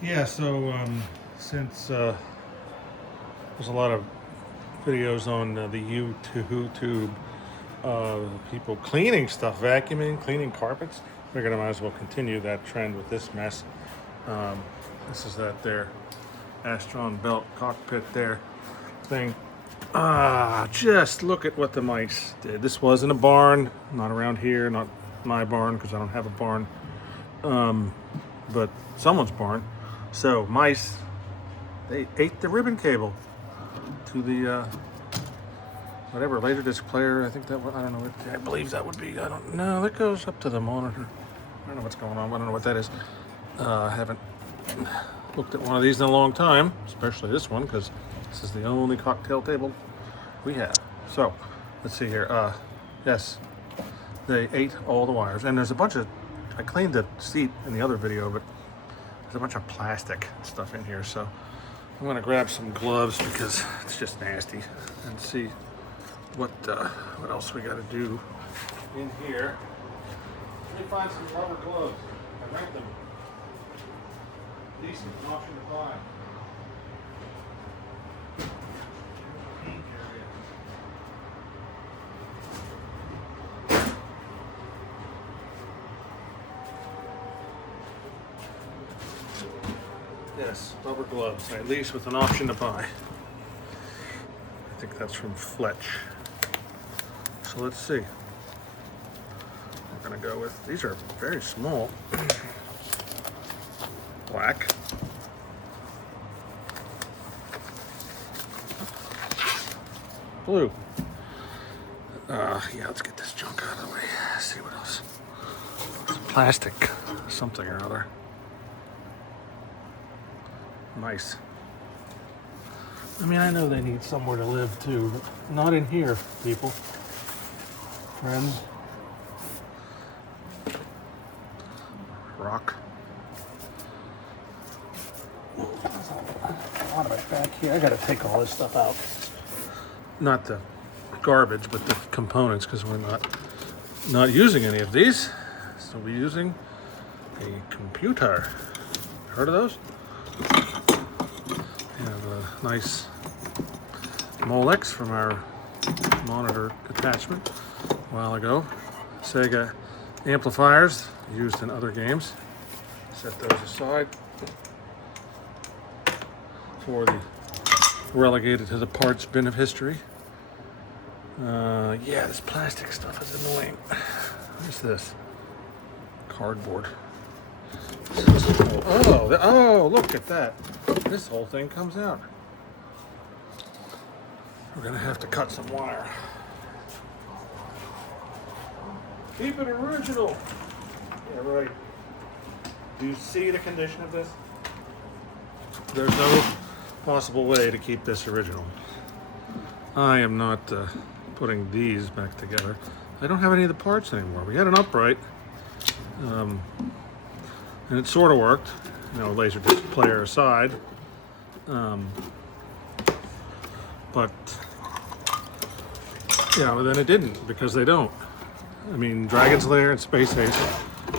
Yeah, so since there's a lot of videos on the YouTube, people cleaning stuff, vacuuming, cleaning carpets, figured I might as well continue that trend with this mess. Um, this is that there Astron Belt cockpit there thing. Just look at what the mice did. This was in a barn, not around here, not my barn because I don't have a barn, but someone's barn. So mice, they ate the ribbon cable to the whatever Laserdisc player. I think that I don't know. I believe that would be. I don't know. That goes up to the monitor. I don't know what's going on. I don't know what that is. I haven't looked at one of these in a long time, especially this one because this is the only cocktail table we have. So let's see here. Yes, they ate all the wires, and there's a bunch of. I cleaned the seat in the other video, but there's a bunch of plastic stuff in here. So I'm gonna grab some gloves because it's just nasty, and see what else we got to do in here. Let me find some rubber gloves. I rent them. Decent option to buy. Yes, rubber gloves, at least with an option to buy. I think that's from Fletch. So let's see. We're gonna go with, these are very small. Black. Blue. Yeah, let's get this junk out of the way. Let's see what else. Plastic, something or other. Nice. I mean, I know they need somewhere to live too, but not in here, people. Friends. Rock. A lot of it back here. I gotta take all this stuff out. Not the garbage, but the components, because we're not using any of these. So we're using a computer. Heard of those? We have a nice Molex from our monitor attachment a while ago. Sega amplifiers used in other games. Set those aside for the relegated to the parts bin of history. Yeah, this plastic stuff is annoying. What is this? Cardboard. Oh, look at that. This whole thing comes out. We're gonna have to cut some wire. Keep it original. Yeah, right. Do you see the condition of this? There's no possible way to keep this original. I am not putting these back together. I don't have any of the parts anymore. We had an upright, and it sort of worked, you know, Laserdisc player aside. But yeah, but then it didn't because they don't. I mean, Dragon's Lair and Space Ace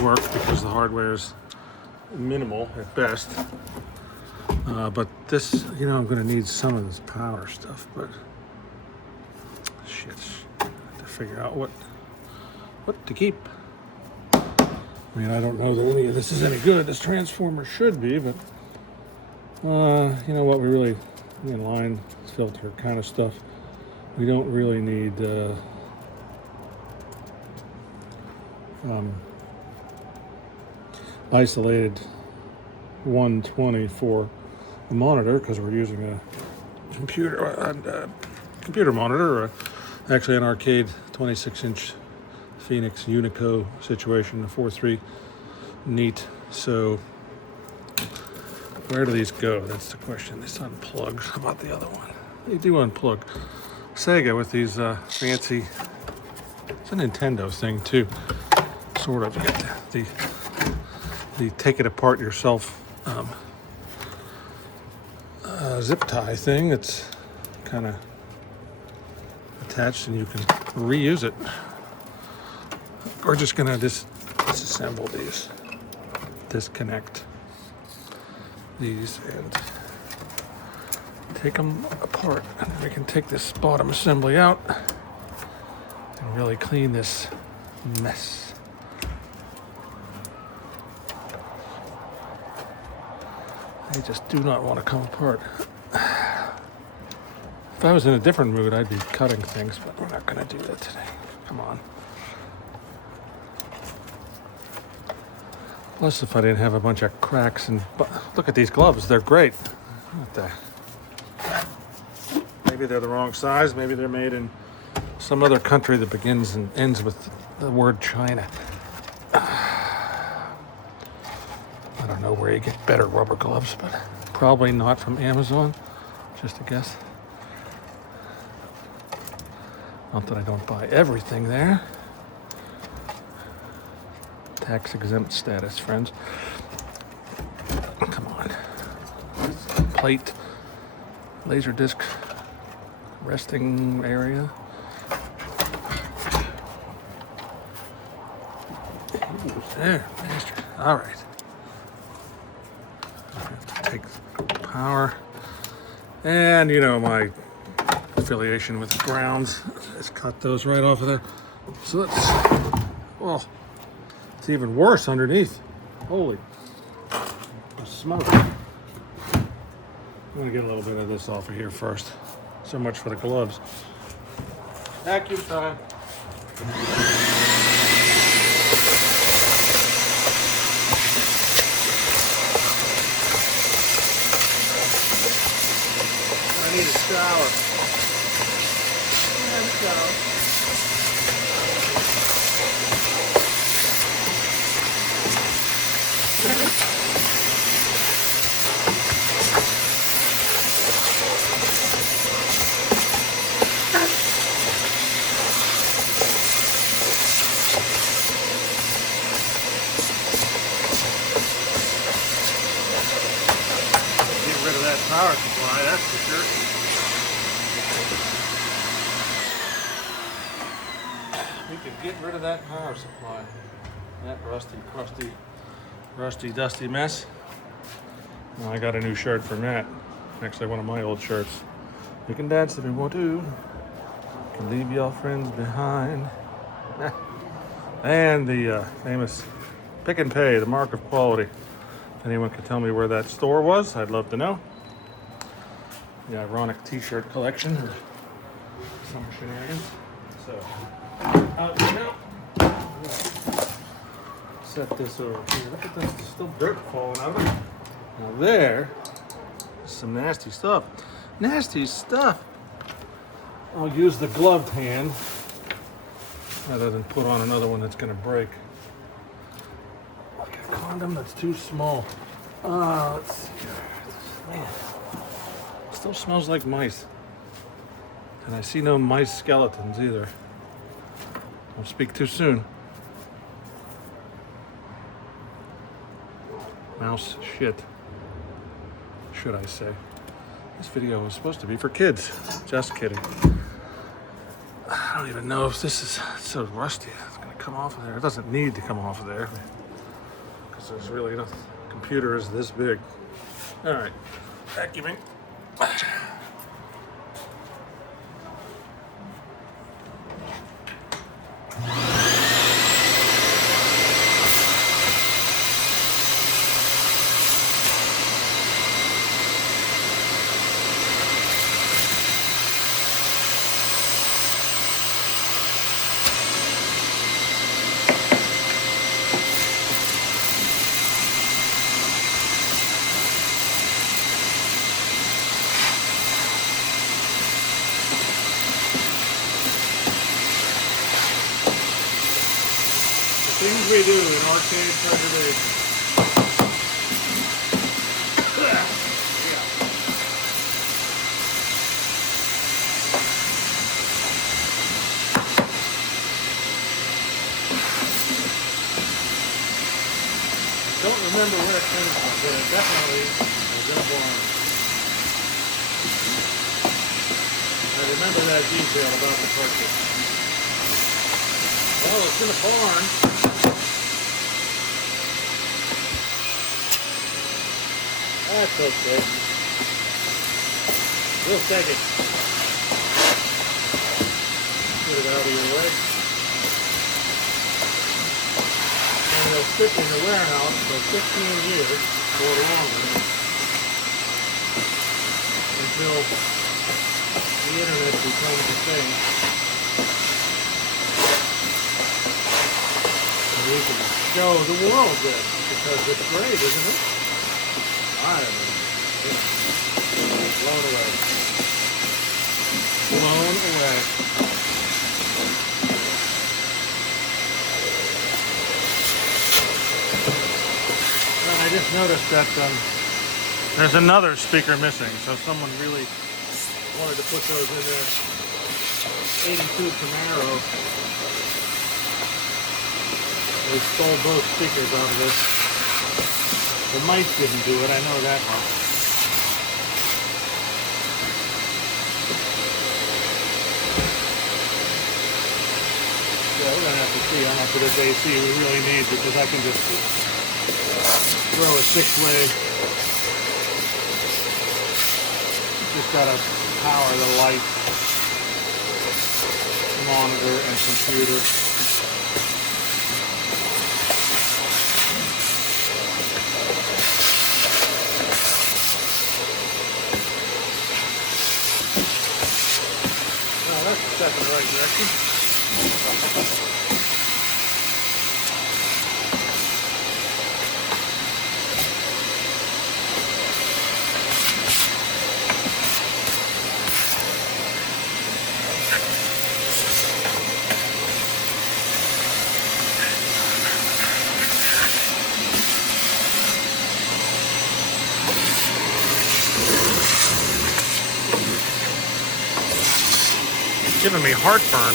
work because the hardware is minimal at best. But this, you know, I'm going to need some of this power stuff, but shit, I have to figure out what to keep. I mean, I don't know that any of this is any good. This transformer should be, but you know what? We really inline filter kind of stuff. We don't really need isolated 120 for a monitor because we're using a computer monitor, or actually an arcade 26-inch Phoenix Unico situation, a 4.3 neat. So where do these go? That's the question. This unplugs. How about the other one? They do unplug. Sega with these fancy, it's a Nintendo thing too, sort of. You get the take it apart yourself zip tie thing that's kind of attached and you can reuse it. We're just gonna disassemble these, disconnect these and take them apart. And then we can take this bottom assembly out and really clean this mess. They just do not want to come apart. If I was in a different mood, I'd be cutting things, but we're not going to do that today. Come on. Plus, if I didn't have a bunch of cracks and... Look at these gloves. They're great. What the... Maybe they're the wrong size. Maybe they're made in some other country that begins and ends with the word China. I don't know where you get better rubber gloves, but probably not from Amazon. Just a guess. Not that I don't buy everything there. Tax exempt status, friends. Come on. Plate, laser disc, resting area. Ooh, there, master. All right. I have to take power. And you know my affiliation with grounds. Let's cut those right off of there. So let's, oh, it's even worse underneath. Holy smoke. I'm gonna get a little bit of this off of here first. So much for the gloves. Vacuum time. I need a shower. Get rid of that power supply, that's for sure. We could get rid of that power supply. That rusty, crusty, rusty, dusty mess. Well, I got a new shirt for Matt. Actually, one of my old shirts. You can dance if you want to. You can leave your friends behind. And the famous Pick and Pay, the mark of quality. If anyone could tell me where that store was, I'd love to know. The ironic t-shirt collection. Some shenanigans. So, out we go. Set this over here. Look at this, there's still dirt falling out of it. Now there is some nasty stuff. Nasty stuff. I'll use the gloved hand rather than put on another one that's going to break. Like a condom that's too small. Let's see here. Man, still smells like mice. And I see no mice skeletons either. Don't speak too soon. Mouse shit, should I say. This video was supposed to be for kids. Just kidding. I don't even know if this is so rusty. It's gonna come off of there. It doesn't need to come off of there because there's really nothing. The computer is this big. All right, vacuuming. Things we do in arcade preservation. Don't remember where it came from, but it definitely was in a barn. I remember that detail about the purchase. Well, it's in a barn. That's okay. We'll take it. Get it out of your way. And it'll sit in the warehouse for 15 years or longer until the internet becomes a thing. And we can show the world this because it's great, isn't it? I am blown away. Blown away. And I just noticed that there's another speaker missing, so someone really wanted to put those in their 82 Camaro. They stole both speakers out of this. The mic didn't do it, I know that much. Yeah, we're gonna have to see how much of this AC we really need because I can just throw a 6-way. Just gotta power the light, monitor, and computer. That's a step in the right direction. Giving me heartburn.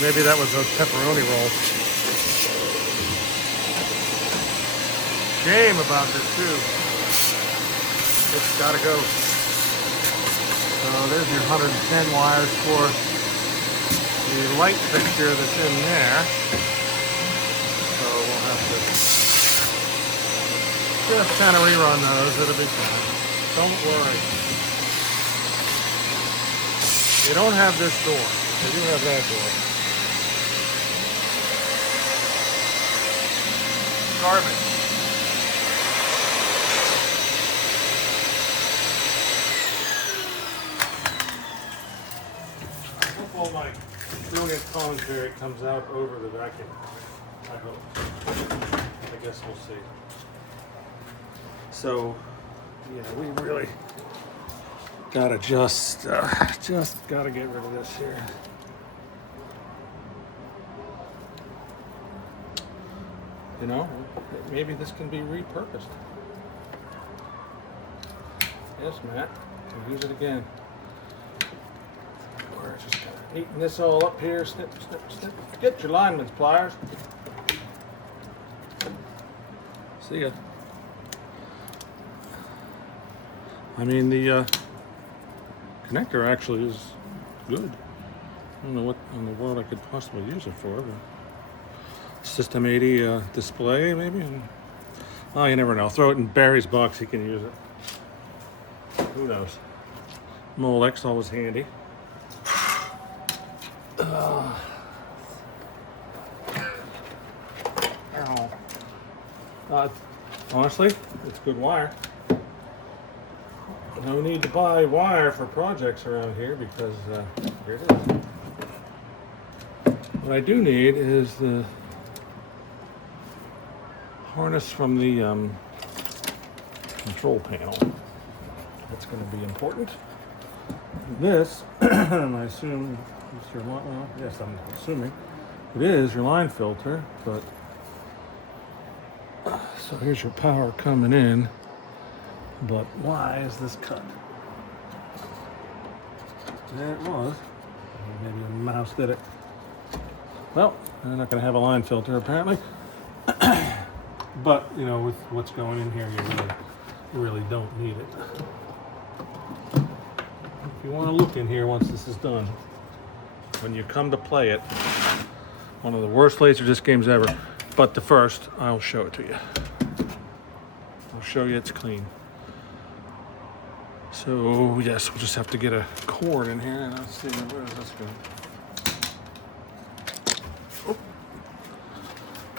Maybe that was those pepperoni rolls. Shame about this too. It's gotta go. So there's your 110 wires for the light fixture that's in there. So we'll have to just kind of rerun those. It'll be fine. Don't worry. You don't have this door. You do have that door. Garbage. I hope all my brilliant commentary comes out over the vacuum. I hope. I guess we'll see. So, yeah, we really gotta just gotta get rid of this here. You know, maybe this can be repurposed. Yes, Matt, can use it again. We're just kind of neaten this all up here. Snip, snip, snip. Get your lineman's pliers. See ya. I mean, the connector actually is good. I don't know what in the world I could possibly use it for, but System 80 display maybe? Oh, you never know. Throw it in Barry's box, he can use it. Who knows? Molex, always handy. Honestly, it's good wire. No need to buy wire for projects around here because here it is. What I do need is the harness from the control panel. That's going to be important. This, and I assume it's your line. Well, yes, I'm assuming it is your line filter. But so here's your power coming in. But why is this cut? There it was. Maybe a mouse did it. Well, they're not going to have a line filter apparently. But you know, with what's going in here, you really don't need it. If you want to look in here once this is done, when you come to play it, one of the worst Laserdisc games ever. But the first, I'll show it to you. I'll show you it's clean. So yes, we'll just have to get a cord in here. And let's see, where does this go? Oh.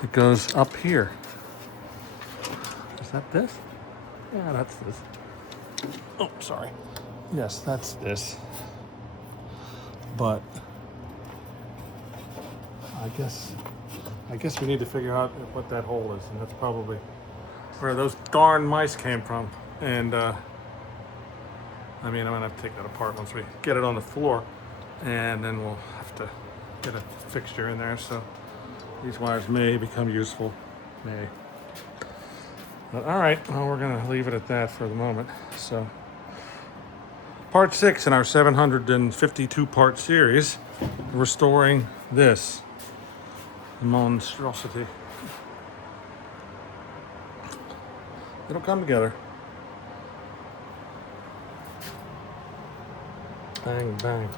It goes up here. Is that this? Yeah, that's this. Oh, sorry. Yes, that's this. But I guess we need to figure out what that hole is, and that's probably where those darn mice came from. And I mean, I'm gonna have to take that apart once we get it on the floor, and then we'll have to get a fixture in there. So these wires may become useful, may. But all right, well, we're gonna leave it at that for the moment. So part 6 in our 752 part series, restoring this monstrosity. It'll come together. Bang, bang.